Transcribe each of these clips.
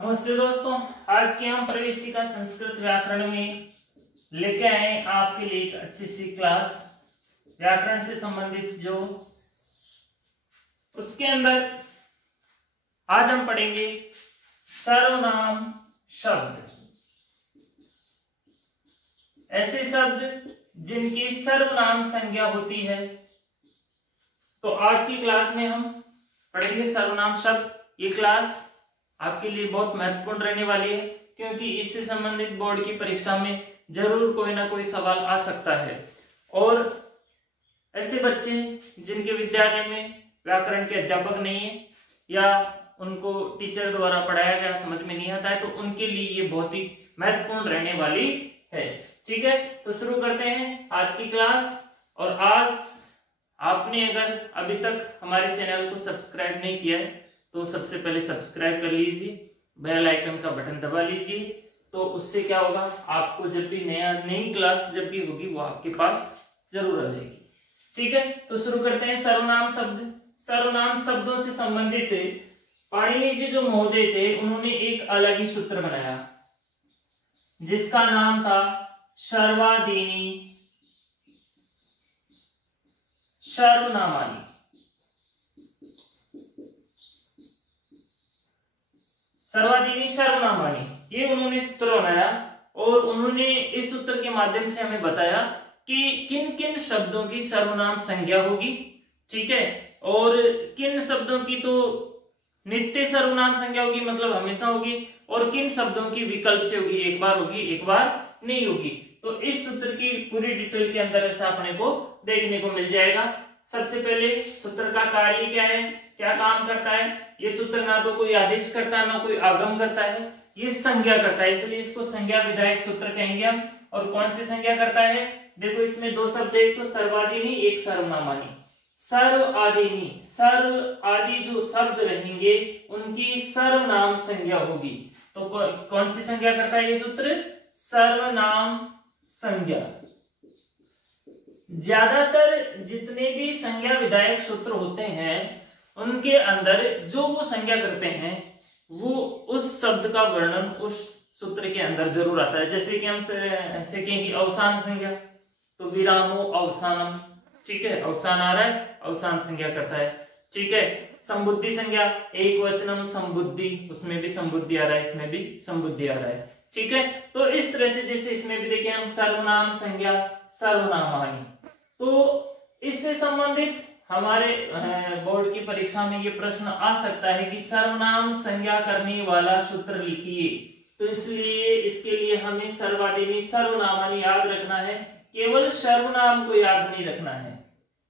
नमस्ते दोस्तों, आज के हम प्रवेशिका संस्कृत व्याकरण में लेके आए आपके लिए एक अच्छी सी क्लास व्याकरण से संबंधित जो उसके अंदर आज हम पढ़ेंगे सर्वनाम शब्द। ऐसे शब्द जिनकी सर्वनाम संज्ञा होती है। तो आज की क्लास में हम पढ़ेंगे सर्वनाम शब्द। ये क्लास आपके लिए बहुत महत्वपूर्ण रहने वाली है, क्योंकि इससे संबंधित बोर्ड की परीक्षा में जरूर कोई ना कोई सवाल आ सकता है। और ऐसे बच्चे जिनके विद्यालय में व्याकरण के अध्यापक नहीं है या उनको टीचर द्वारा पढ़ाया गया समझ में नहीं आता है, तो उनके लिए ये बहुत ही महत्वपूर्ण रहने वाली है। ठीक है, तो शुरू करते हैं आज की क्लास। और आज आपने अगर अभी तक हमारे चैनल को सब्सक्राइब नहीं किया है तो सबसे पहले सब्सक्राइब कर लीजिए, बेल आइकन का बटन दबा लीजिए। तो उससे क्या होगा, आपको जब भी नई क्लास जब भी होगी वो आपके पास जरूर आ जाएगी। ठीक है, तो शुरू करते हैं सर्वनाम शब्द। सर्वनाम शब्दों से संबंधित पाणिनि जी जो महोदय थे, उन्होंने एक अलग ही सूत्र बनाया जिसका नाम था सर्वादीनी सर्वनामानि। सर्वादीनी सर्वनामानि, ये उन्होंने सूत्र बनाया और उन्होंने इस सूत्र के माध्यम से हमें बताया कि किन किन शब्दों की सर्वनाम संज्ञा होगी। ठीक है, और किन शब्दों की तो नित्य सर्वनाम संज्ञा होगी, मतलब हमेशा होगी, और किन शब्दों की विकल्प से होगी, एक बार होगी एक बार नहीं होगी। तो इस सूत्र की पूरी डिटेल के अंदर ऐसा अपने को देखने को मिल जाएगा। सबसे पहले सूत्र का कार्य क्या है, क्या काम करता है। ये सूत्र ना तो कोई आदेश करता है ना कोई आगम करता है, ये संज्ञा करता है, इसलिए इसको संज्ञा विधायक सूत्र कहेंगे हम। और कौन सी संज्ञा करता है, देखो इसमें दो शब्द, एक तो सर्वादीनी एक सर्वनामानि। सर्व आदीनी, सर्व आदि जो शब्द रहेंगे उनकी सर्वनाम संज्ञा होगी। तो कौन सी संज्ञा करता है ये सूत्र, सर्वनाम संज्ञा। ज्यादातर जितने भी संज्ञा विधायक सूत्र होते हैं उनके अंदर जो वो संज्ञा करते हैं वो उस शब्द का वर्णन उस सूत्र के अंदर जरूर आता है। जैसे कि हम ऐसे कहें अवसान संज्ञा, तो विरामो अवसानम। ठीक है, अवसान आ रहा है, अवसान संज्ञा करता है। ठीक है, संबुद्धि संज्ञा, एक वचनम संबुद्धि, उसमें भी संबुद्धि आ रहा है, इसमें भी संबुद्धि आ रहा है। ठीक है, तो इस तरह से जैसे इसमें भी देखिए हम सर्वनाम संज्ञा सर्वनामानि। तो इससे संबंधित हमारे बोर्ड की परीक्षा में ये प्रश्न आ सकता है कि सर्वनाम संज्ञा करने वाला सूत्र लिखिए। तो इसलिए इसके लिए हमें सर्वादीनी सर्वनामानि याद रखना है, केवल सर्वनाम को याद नहीं रखना है।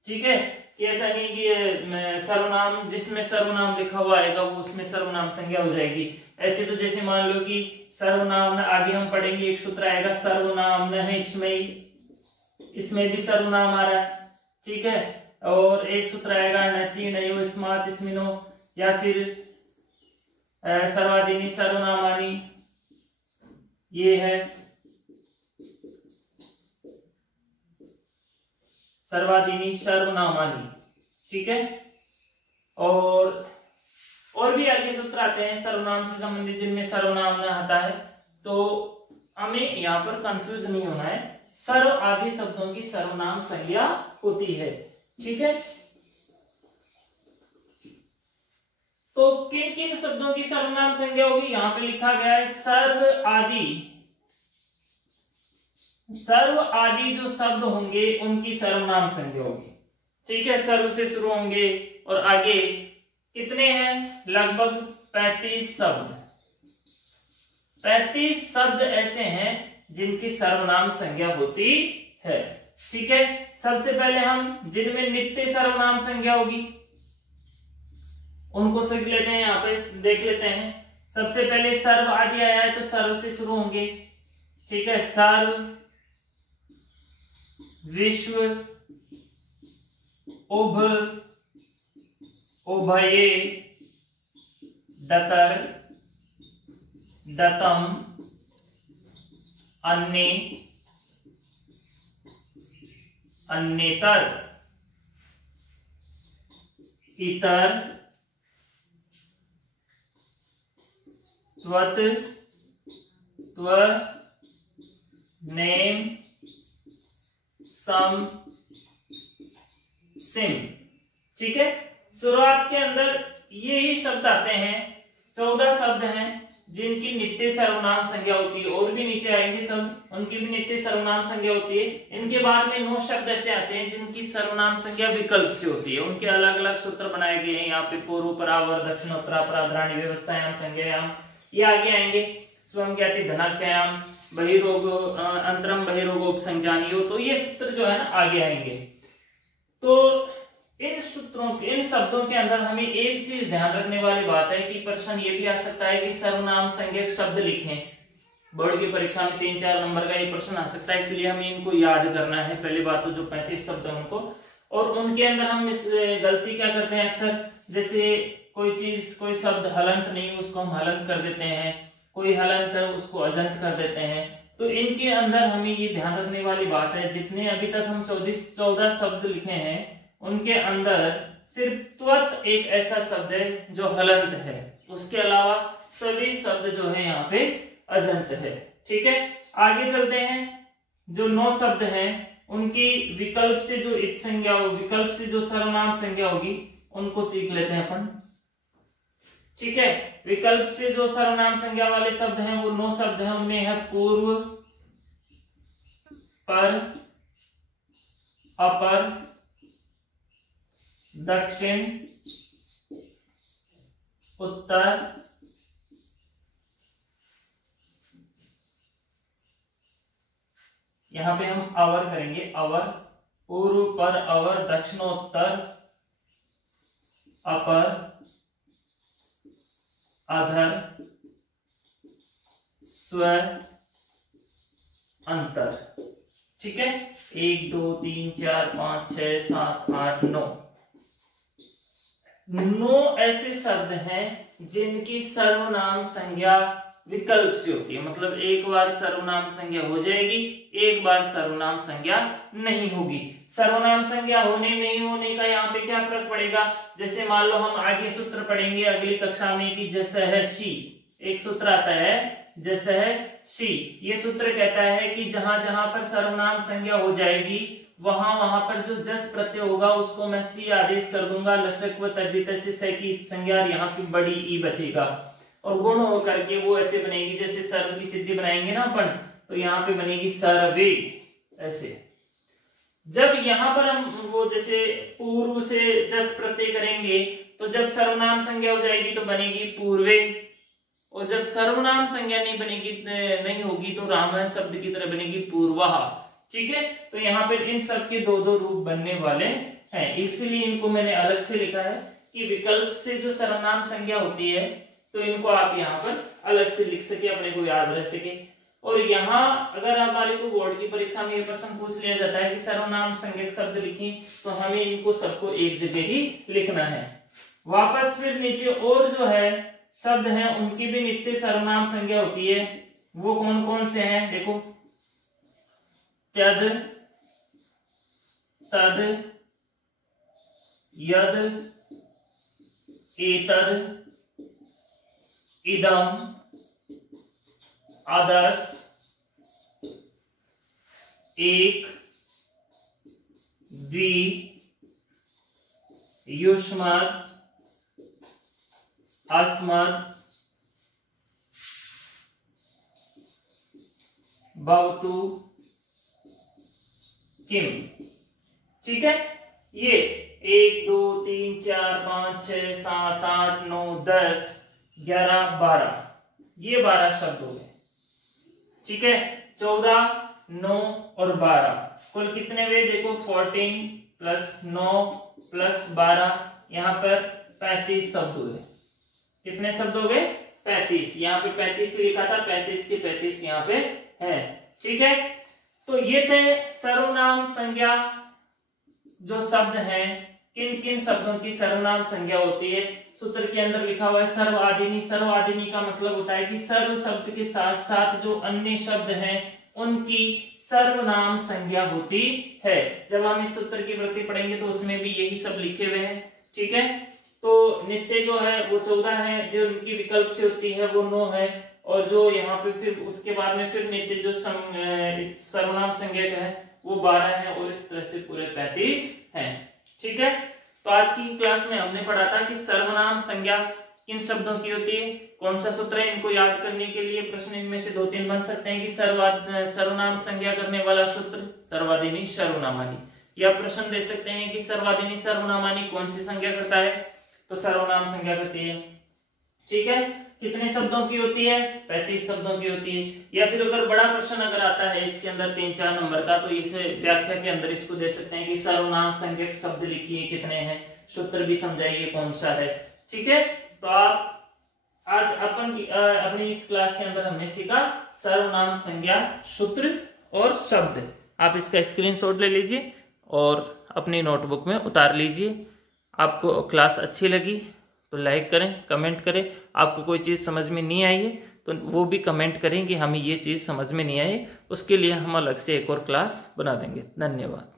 ठीक है, कि ऐसा नहीं कि सर्वनाम जिसमें सर्वनाम लिखा हुआ आएगा वो उसमें सर्वनाम संज्ञा हो जाएगी। ऐसे तो जैसे मान लो कि सर्वनाम, आगे हम पढ़ेंगे एक सूत्र आएगा सर्वनाम न है, इसमें भी सर्वनाम आ रहा है। ठीक है, और एक सूत्र आएगा नसी नयो स्मात स्मिनो, या फिर सर्वादीनी सर्वनामानि, ये है सर्वादीनी सर्वनामानि। ठीक है, और भी आगे सूत्र आते हैं सर्वनाम से संबंधित जिनमें सर्वनाम न आता है। तो हमें यहाँ पर कंफ्यूज नहीं होना है, सर्व आदि शब्दों की सर्वनाम संज्ञा होती है। ठीक है, तो किन किन शब्दों की सर्वनाम संज्ञा होगी, यहां पे लिखा गया है सर्व आदि। सर्व आदि जो शब्द होंगे उनकी सर्वनाम संज्ञा होगी। ठीक है, सर्व से शुरू होंगे और आगे कितने हैं, लगभग 35 शब्द। 35 शब्द ऐसे हैं जिनकी सर्वनाम संज्ञा होती है। ठीक है, सबसे पहले हम जिनमें नित्य सर्वनाम संज्ञा होगी उनको सीख लेते हैं, यहाँ पे देख लेते हैं। सबसे पहले सर्व आदि आया है तो सर्व से शुरू होंगे। ठीक है, सर्व, विश्व, उभ, उभये, दतर, दतम, अन्य, अन्यतर, इतर, त्वत, त्व, नेम, सम, सिम। ठीक है, शुरुआत के अंदर यही शब्द आते हैं। 14 शब्द हैं जिनकी नित्य सर्वनाम संज्ञा होती है, और भी नीचे आएंगे सब, उनकी भी नित्य सर्वनाम संज्ञा होती है। इनके बाद में 9 शब्द ऐसे आते हैं जिनकी सर्वनाम संज्ञा विकल्प से होती है। उनके अलग अलग सूत्र बनाए गए हैं यहाँ पे, पूर्व, परावर, दक्षिणोत्तरा, पराधराणी, व्यवस्थायाम, संज्ञायाम, ये आगे आएंगे। स्वयं ज्ञाति, धनाख्यायाम, बहिरोग, अंतरम बहिरोगोपसंज्ञानियो, तो ये सूत्र जो है ना आगे आएंगे। तो इन सूत्रों, इन शब्दों के अंदर हमें एक चीज ध्यान रखने वाली बात है कि प्रश्न ये भी आ सकता है कि सर्वनाम संज्ञक शब्द लिखें। बोर्ड की परीक्षा में 3-4 नंबर का ये प्रश्न आ सकता है, इसलिए हमें इनको याद करना है। पहली बात तो जो 35 शब्द है उनको, और उनके अंदर हम इस गलती क्या करते हैं अक्सर, जैसे कोई चीज, कोई शब्द हलंत नहीं, उसको हम हलंत कर देते हैं, कोई हलंत है उसको अजंत कर देते हैं। तो इनके अंदर हमें ये ध्यान रखने वाली बात है, जितने अभी तक हम 14 शब्द लिखे हैं उनके अंदर सिर्फ त्वत एक ऐसा शब्द है जो हलंत है, उसके अलावा सभी शब्द जो है यहाँ पे अजंत है। ठीक है, आगे चलते हैं। जो 9 शब्द हैं उनकी विकल्प से जो इत संज्ञा हो, विकल्प से जो सर्वनाम संज्ञा होगी उनको सीख लेते हैं अपन। ठीक है, विकल्प से जो सर्वनाम संज्ञा वाले शब्द हैं वो 9 शब्द हैं। उनमें है पूर्व, पर, अपर, दक्षिण, उत्तर, यहां पे हम अवर करेंगे, अवर, पूर्व, पर, अवर, दक्षिणोत्तर, अपर, अधर, स्व, अंतर। ठीक है, 1 2 3 4 5 6 7 8 9 ऐसे शब्द हैं जिनकी सर्वनाम संज्ञा विकल्प से होती है। मतलब एक बार सर्वनाम संज्ञा हो जाएगी, एक बार सर्वनाम संज्ञा नहीं होगी। सर्वनाम संज्ञा होने नहीं होने का यहाँ पे क्या फर्क पड़ेगा, जैसे मान लो हम आगे सूत्र पढ़ेंगे अगली कक्षा में कि जैसे है शी, एक सूत्र आता है जैसे है शी। ये सूत्र कहता है कि जहां जहां पर सर्वनाम संज्ञा हो जाएगी वहां वहां पर जो जस प्रत्यय होगा उसको मैं सी आदेश कर दूंगा, लशक व तद्धित से स की संज्ञा, यहाँ पे बड़ी ई बचेगा और गुण होकर के वो ऐसे बनेगी जैसे सर्व की सिद्धि बनाएंगे ना अपन, तो यहाँ पे बनेगी सर्वे। ऐसे जब यहाँ पर हम वो जैसे पूर्व से जस प्रत्यय करेंगे तो जब सर्वनाम संज्ञा हो जाएगी तो बनेगी पूर्वे, और जब सर्वनाम संज्ञा नहीं बनेगी, नहीं होगी तो राम शब्द की तरह बनेगी पूर्वा। ठीक है, तो यहाँ पे इन सब के 2-2 रूप बनने वाले हैं, इसलिए इनको मैंने अलग से लिखा है कि विकल्प से जो सर्वनाम संज्ञा होती है तो इनको आप यहाँ पर अलग से लिख सके, अपने को याद रह सके। और यहाँ अगर हमारे को बोर्ड की परीक्षा में ये प्रश्न पूछ लिया जाता है कि सर्वनाम संज्ञक शब्द लिखी, तो हमें इनको सबको एक जगह ही लिखना है। वापस फिर नीचे और जो है शब्द हैं उनकी भी नित्य सर्वनाम संज्ञा होती है। वो कौन कौन से हैं देखो, त्यद, तद, यद, एतद, इदम, अदस, एक, द्वि, युष्मत्, अस्मत्, भवतु, किम। ठीक है, ये 1 2 3 4 5 6 7 8 9 10 11 12, ये 12 शब्द हो गए। ठीक है, 14 9 और 12 कुल कितने हुए देखो, 14 प्लस 9 प्लस 12, यहाँ पर 35 शब्द हुए। कितने शब्द हो गए, 35। यहाँ पे 35 से लिखा था, 35 के 35 यहाँ पे है। ठीक है, तो ये थे सर्वनाम संज्ञा जो शब्द हैं, किन किन शब्दों की सर्वनाम संज्ञा होती है। सूत्र के अंदर लिखा हुआ है सर्वआदिनी। सर्वआदिनी का मतलब होता है कि सर्व शब्द के साथ साथ जो अन्य शब्द हैं उनकी सर्वनाम संज्ञा होती है। जब हम इस सूत्र की वृत्ति पढ़ेंगे तो उसमें भी यही सब लिखे हुए हैं। ठीक है, तो नित्य जो है वो 14 है, जो उनकी विकल्प से होती है वो 9 है, और जो यहाँ पे फिर उसके बाद में फिर नित्य जो सर्वनाम संज्ञक है वो 12 है, और इस तरह से पूरे 35 है। ठीक है, तो आज की क्लास में हमने पढ़ा था कि सर्वनाम संज्ञा किन शब्दों की होती है, कौन सा सूत्र है। इनको याद करने के लिए प्रश्न इनमें से 2-3 बन सकते हैं कि सर्वनाम संज्ञा करने वाला सूत्र सर्वाधिनी सर्वनामानी, या प्रश्न दे सकते हैं कि सर्वाधिनी सर्वनामानी कौन सी संज्ञा करता है, तो सर्वनाम संज्ञा करती है। ठीक है, कितने शब्दों की होती है, 35 शब्दों की होती है। या फिर अगर बड़ा प्रश्न अगर आता है इसके अंदर 3-4 नंबर का, तो इसे व्याख्या के अंदर इसको दे सकते हैं कि सर्वनाम संज्ञक शब्द लिखिए कितने हैं, सूत्र भी समझाइए कौन सा है। ठीक है, तो आप आज अपनी इस क्लास के अंदर हमने सीखा सर्वनाम संज्ञा सूत्र और शब्द। आप इसका स्क्रीनशॉट ले लीजिए और अपनी नोटबुक में उतार लीजिए। आपको क्लास अच्छी लगी तो लाइक करें, कमेंट करें। आपको कोई चीज़ समझ में नहीं आई है तो वो भी कमेंट करें कि हमें ये चीज़ समझ में नहीं आई, उसके लिए हम अलग से एक और क्लास बना देंगे। धन्यवाद।